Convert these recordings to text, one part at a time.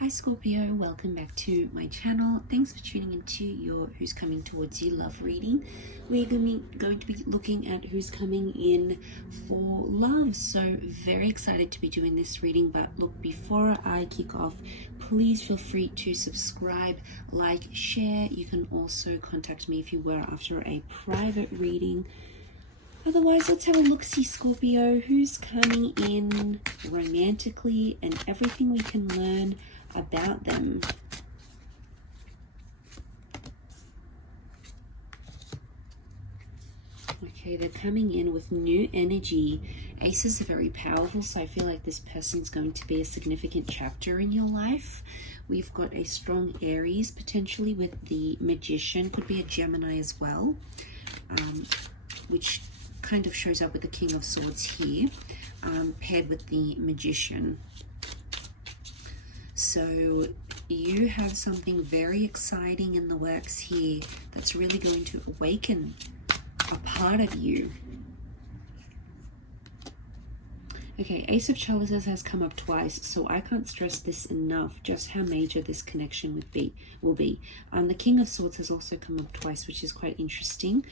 Hi Scorpio, welcome back to my channel. Thanks for tuning into your Who's Coming Towards You love reading. We're going to be looking at who's coming in for love. So very excited to be doing this reading. But look, before I kick off, please feel free to subscribe, like, share. You can also contact me if you were after a private reading. Otherwise, let's have a look-see, Scorpio. Who's coming in romantically and everything we can learn about them. Okay, they're coming in with new energy. Aces are very powerful, so I feel like this person's going to be a significant chapter in your life. We've got a strong Aries, potentially with the Magician. Could be a Gemini as well, which kind of shows up with the King of Swords here, paired with the Magician. So you have something very exciting in the works here that's really going to awaken a part of you. Okay, Ace of Chalices has come up twice, so I can't stress this enough, just how major this connection will be. The King of Swords has also come up twice, which is quite interesting.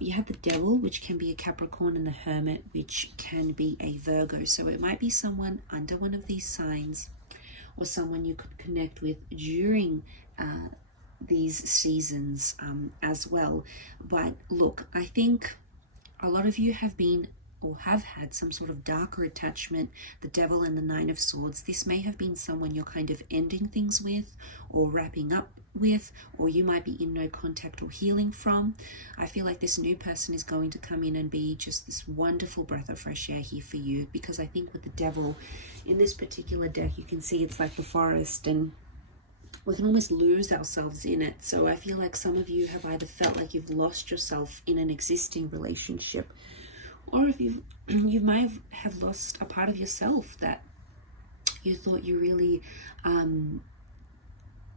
You have the Devil, which can be a Capricorn, and the Hermit, which can be a Virgo. So it might be someone under one of these signs, or someone you could connect with during these seasons as well. But look, I think a lot of you have been or have had some sort of darker attachment, the Devil and the Nine of Swords. This may have been someone you're kind of ending things with or wrapping up with, or you might be in no contact or healing from. I feel like this new person is going to come in and be just this wonderful breath of fresh air here for you, because I think with the Devil in this particular deck, you can see it's like the forest and we can almost lose ourselves in it. So I feel like some of you have either felt like you've lost yourself in an existing relationship, or if you might have lost a part of yourself that you thought you really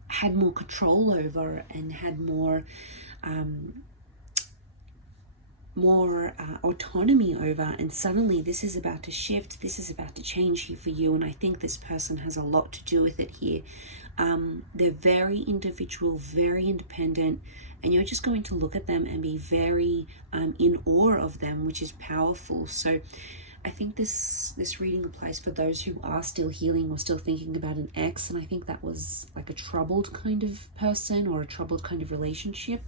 had more control over and had more autonomy over, and suddenly this is about to shift, this is about to change here for you, and I think this person has a lot to do with it here. They're very individual, very independent, and you're just going to look at them and be very in awe of them, which is powerful. So I think this reading applies for those who are still healing or still thinking about an ex, and I think that was like a troubled kind of person or a troubled kind of relationship.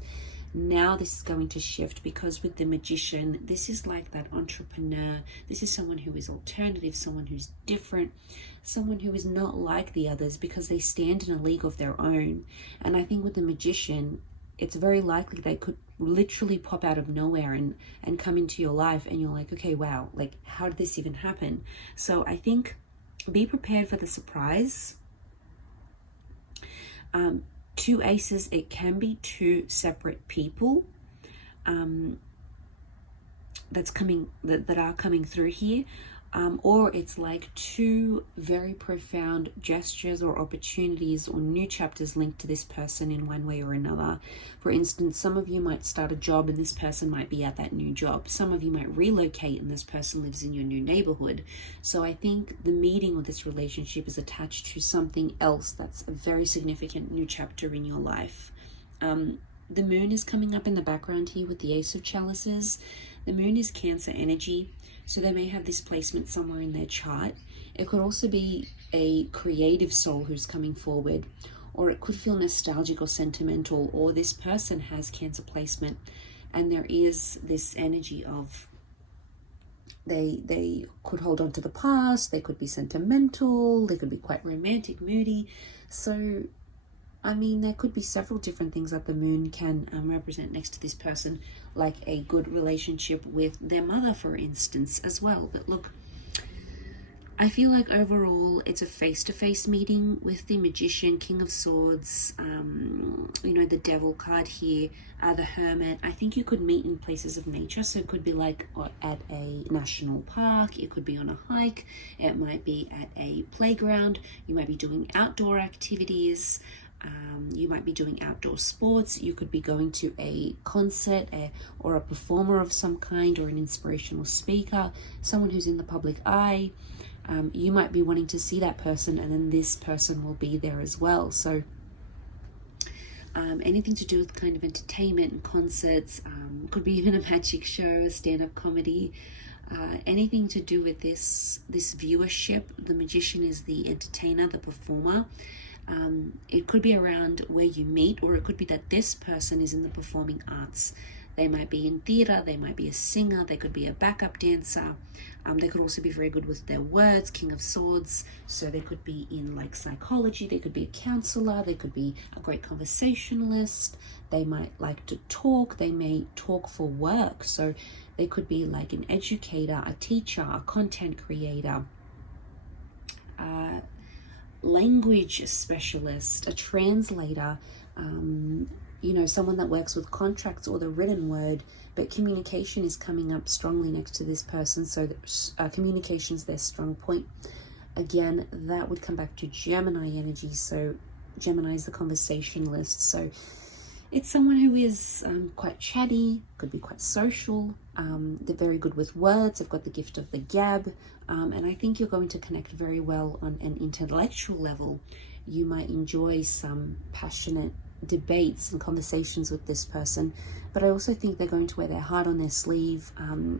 Now this is going to shift, because with the Magician, this is like that entrepreneur. This is someone who is alternative, someone who's different, someone who is not like the others because they stand in a league of their own. And I think with the Magician, it's very likely they could literally pop out of nowhere and come into your life, and you're like, okay, wow, like how did this even happen? So I think be prepared for the surprise. Two aces, it can be two separate people that are coming through here, or it's like two very profound gestures or opportunities or new chapters linked to this person in one way or another. For instance, some of you might start a job and this person might be at that new job. Some of you might relocate and this person lives in your new neighborhood. So I think the meeting with this relationship is attached to something else that's a very significant new chapter in your life. The moon is coming up in the background here with the Ace of Chalices. The moon is Cancer energy, so they may have this placement somewhere in their chart. It could also be a creative soul who's coming forward, or it could feel nostalgic or sentimental, or this person has Cancer placement and there is this energy of they could hold on to the past, they could be sentimental, they could be quite romantic, moody. So I mean, there could be several different things that the moon can represent next to this person, like a good relationship with their mother, for instance, as well. But look, I feel like overall it's a face-to-face meeting with the Magician, King of Swords, the Devil card here, the Hermit. I think you could meet in places of nature, so it could be like at a national park, it could be on a hike, it might be at a playground, you might be doing outdoor activities, you might be doing outdoor sports, you could be going to a concert or a performer of some kind, or an inspirational speaker, someone who's in the public eye. You might be wanting to see that person, and then this person will be there as well. So anything to do with kind of entertainment and concerts, could be even a magic show, a stand-up comedy, anything to do with this viewership. The magician is the entertainer, the performer. It could be around where you meet, or it could be that this person is in the performing arts. They might be in theatre, they might be a singer, they could be a backup dancer. They could also be very good with their words, King of Swords. So they could be in like psychology, they could be a counselor, they could be a great conversationalist. They might like to talk, they may talk for work. So they could be like an educator, a teacher, a content creator, language specialist, a translator, someone that works with contracts or the written word. But communication is coming up strongly next to this person, so communication is their strong point. Again, that would come back to Gemini energy. So Gemini is the conversationalist. So it's someone who is quite chatty, could be quite social. They're very good with words. They've got the gift of the gab. And I think you're going to connect very well on an intellectual level. You might enjoy some passionate debates and conversations with this person. But I also think they're going to wear their heart on their sleeve,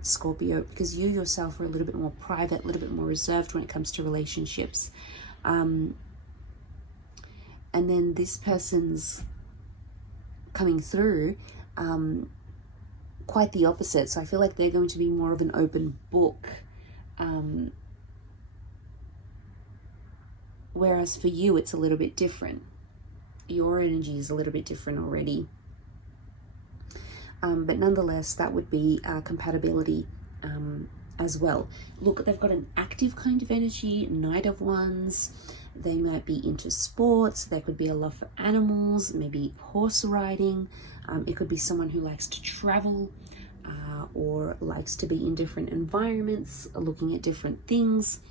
Scorpio, because you yourself are a little bit more private, a little bit more reserved when it comes to relationships. And then this person's coming through quite the opposite. So I feel like they're going to be more of an open book. Whereas for you, it's a little bit different. Your energy is a little bit different already. But nonetheless, that would be compatibility as well. Look, they've got an active kind of energy, Knight of Wands. They might be into sports. There could be a love for animals, maybe horse riding. It could be someone who likes to travel or likes to be in different environments, looking at different things.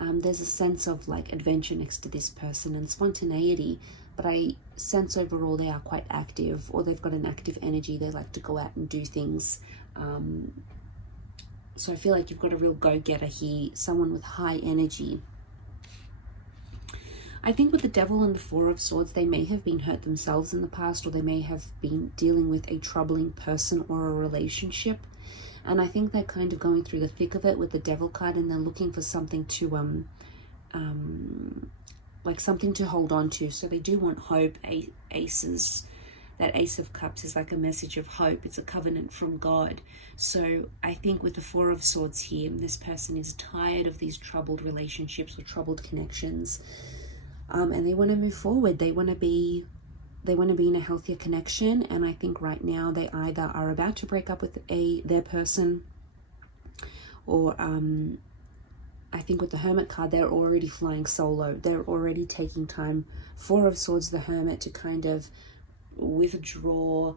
There's a sense of like adventure next to this person and spontaneity, but I sense overall they are quite active, or they've got an active energy. They like to go out and do things. So I feel like you've got a real go-getter here, someone with high energy. I think with the Devil and the Four of Swords, they may have been hurt themselves in the past, or they may have been dealing with a troubling person or a relationship. And I think they're kind of going through the thick of it with the Devil card, and they're looking for something to, like something to hold on to. So they do want hope. Aces, that Ace of Cups is like a message of hope. It's a covenant from God. So I think with the Four of Swords here, this person is tired of these troubled relationships or troubled connections. And they want to move forward. They want to be in a healthier connection. And I think right now they either are about to break up with their person, or I think with the Hermit card, they're already flying solo. They're already taking time. Four of Swords, the Hermit, to kind of withdraw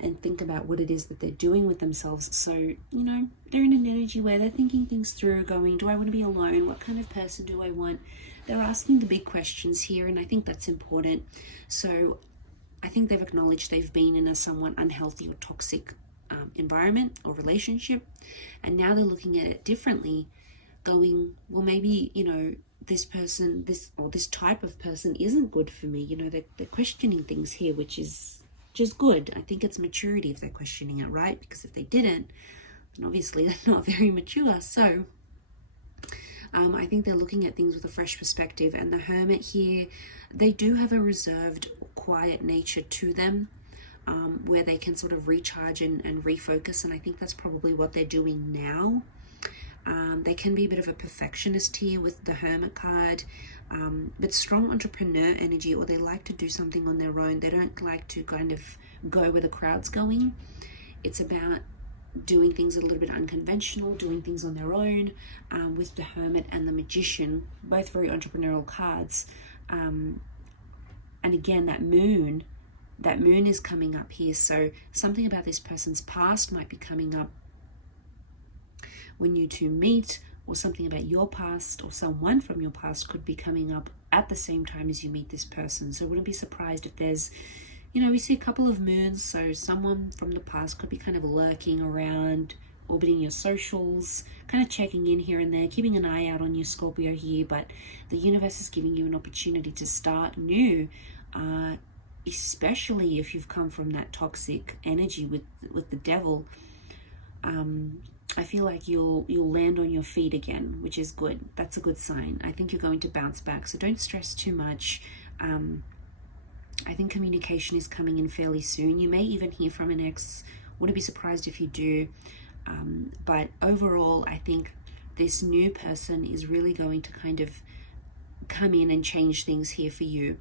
and think about what it is that they're doing with themselves. So, they're in an energy where they're thinking things through, going, do I want to be alone? What kind of person do I want? They're asking the big questions here, and I think that's important. So I think they've acknowledged they've been in a somewhat unhealthy or toxic environment or relationship, and now they're looking at it differently, going, well, maybe, this person, this type of person isn't good for me. They're questioning things here, which is just good. I think it's maturity if they're questioning it, right? Because if they didn't, then obviously they're not very mature. So I think they're looking at things with a fresh perspective. And the Hermit here, they do have a reserved, quiet nature to them, where they can sort of recharge and refocus. And I think that's probably what they're doing now. They can be a bit of a perfectionist here with the Hermit card, but strong entrepreneur energy, or they like to do something on their own. They don't like to kind of go where the crowd's going. It's about doing things a little bit unconventional, doing things on their own, with the Hermit and the Magician, both very entrepreneurial cards. And again, that moon is coming up here. So something about this person's past might be coming up when you two meet, or something about your past or someone from your past could be coming up at the same time as you meet this person. So I wouldn't be surprised if there's, we see a couple of moons, so someone from the past could be kind of lurking around, orbiting your socials, kind of checking in here and there, keeping an eye out on your Scorpio here. But the universe is giving you an opportunity to start new, especially if you've come from that toxic energy with the devil. I feel like you'll land on your feet again, which is good. That's a good sign. I think you're going to bounce back, so don't stress too much. I think communication is coming in fairly soon. You may even hear from an ex. Wouldn't be surprised if you do. But overall, I think this new person is really going to kind of come in and change things here for you.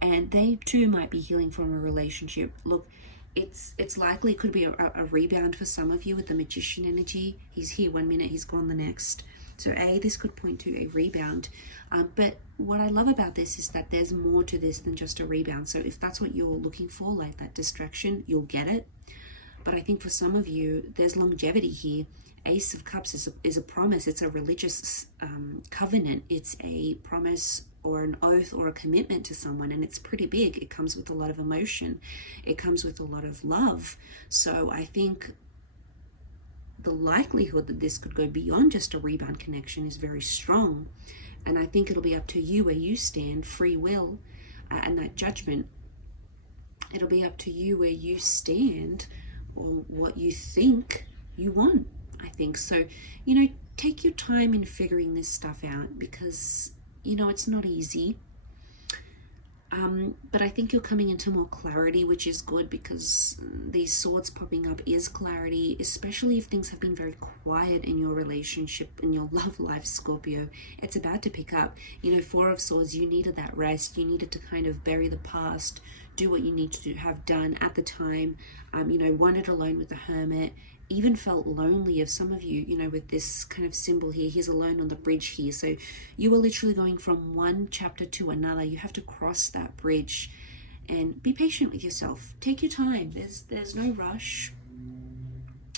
And they too might be healing from a relationship. Look, it's likely it could be a rebound for some of you with the Magician energy. He's here 1 minute, he's gone the next. So this could point to a rebound. But what I love about this is that there's more to this than just a rebound. So if that's what you're looking for, like that distraction, you'll get it. But I think for some of you, there's longevity here. Ace of Cups is a promise. It's a religious covenant. It's a promise or an oath or a commitment to someone, and it's pretty big. It comes with a lot of emotion. It comes with a lot of love. So I think the likelihood that this could go beyond just a rebound connection is very strong. And I think it'll be up to you where you stand, free will, and that judgment. It'll be up to you where you stand or what you think you want, I think. So, take your time in figuring this stuff out, because, it's not easy. But I think you're coming into more clarity, which is good, because these swords popping up is clarity, especially if things have been very quiet in your relationship, in your love life, Scorpio. It's about to pick up. Four of Swords, you needed that rest. You needed to kind of bury the past, do what you need to have done at the time. Wandered alone with the Hermit, even felt lonely. Of some of you, with this kind of symbol here, he's alone on the bridge here. So you were literally going from one chapter to another. You have to cross that bridge, and be patient with yourself. Take your time. There's no rush.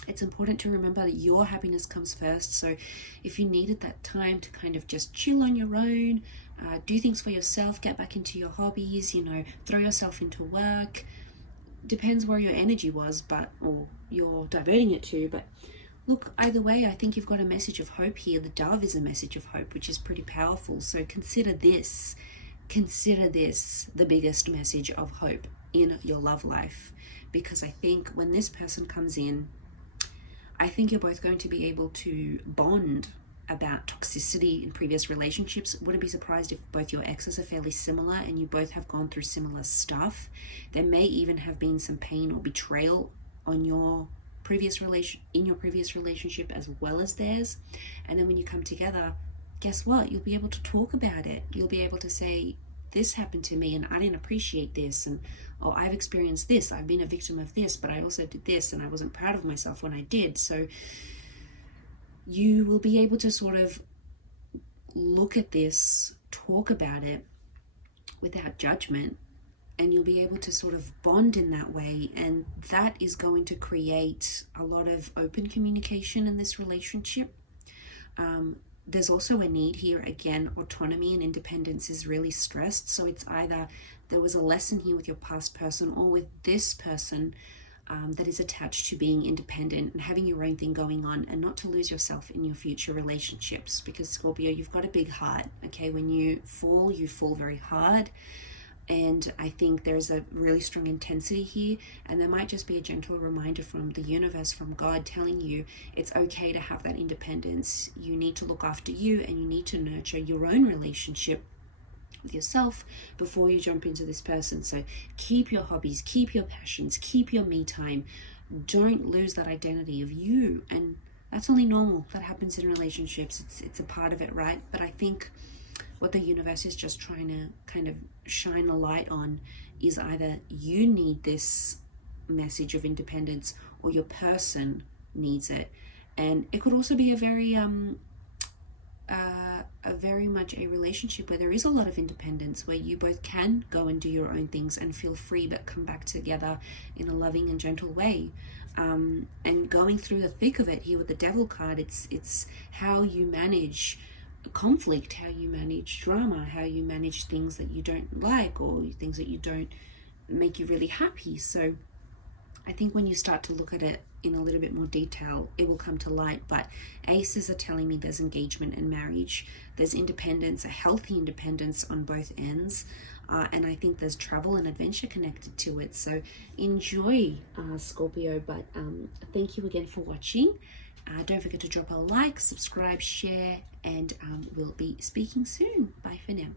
It's important to remember that your happiness comes first. So if you needed that time to kind of just chill on your own, do things for yourself, get back into your hobbies, throw yourself into work, depends where your energy was, or you're diverting it to. But look, either way, I think you've got a message of hope here. The dove is a message of hope, which is pretty powerful. So consider this the biggest message of hope in your love life, because I think when this person comes in, I think you're both going to be able to bond about toxicity in previous relationships. Wouldn't be surprised if both your exes are fairly similar and you both have gone through similar stuff. There may even have been some pain or betrayal on your previous relationship as well as theirs. And then when you come together, guess what? You'll be able to talk about it. You'll be able to say, this happened to me and I didn't appreciate this, and I've experienced this, I've been a victim of this, but I also did this and I wasn't proud of myself when I did. So you will be able to sort of look at this, talk about it without judgment, and you'll be able to sort of bond in that way. And that is going to create a lot of open communication in this relationship. There's also a need here, again, autonomy and independence is really stressed. So it's either there was a lesson here with your past person or with this person that is attached to being independent and having your own thing going on, and not to lose yourself in your future relationships. Because Scorpio, you've got a big heart, okay? When you fall very hard. And I think there's a really strong intensity here, and there might just be a gentle reminder from the universe, from God, telling you it's okay to have that independence. You need to look after you, and you need to nurture your own relationship with yourself before you jump into this person. So keep your hobbies, keep your passions, keep your me time. Don't lose that identity of you. And that's only normal. That happens in relationships. It's a part of it, right? But I think what the universe is just trying to kind of shine a light on is either you need this message of independence or your person needs it. And it could also be a very much a relationship where there is a lot of independence, where you both can go and do your own things and feel free, but come back together in a loving and gentle way. And going through the thick of it here with the Devil card, it's how you manage conflict, how you manage drama, how you manage things that you don't like or things that you don't make you really happy. So I think when you start to look at it in a little bit more detail, it will come to light. But aces are telling me there's engagement and marriage, there's independence, a healthy independence on both ends, and I think there's travel and adventure connected to it. So enjoy, Scorpio. But thank you again for watching. Don't forget to drop a like, subscribe, share, and we'll be speaking soon. Bye for now.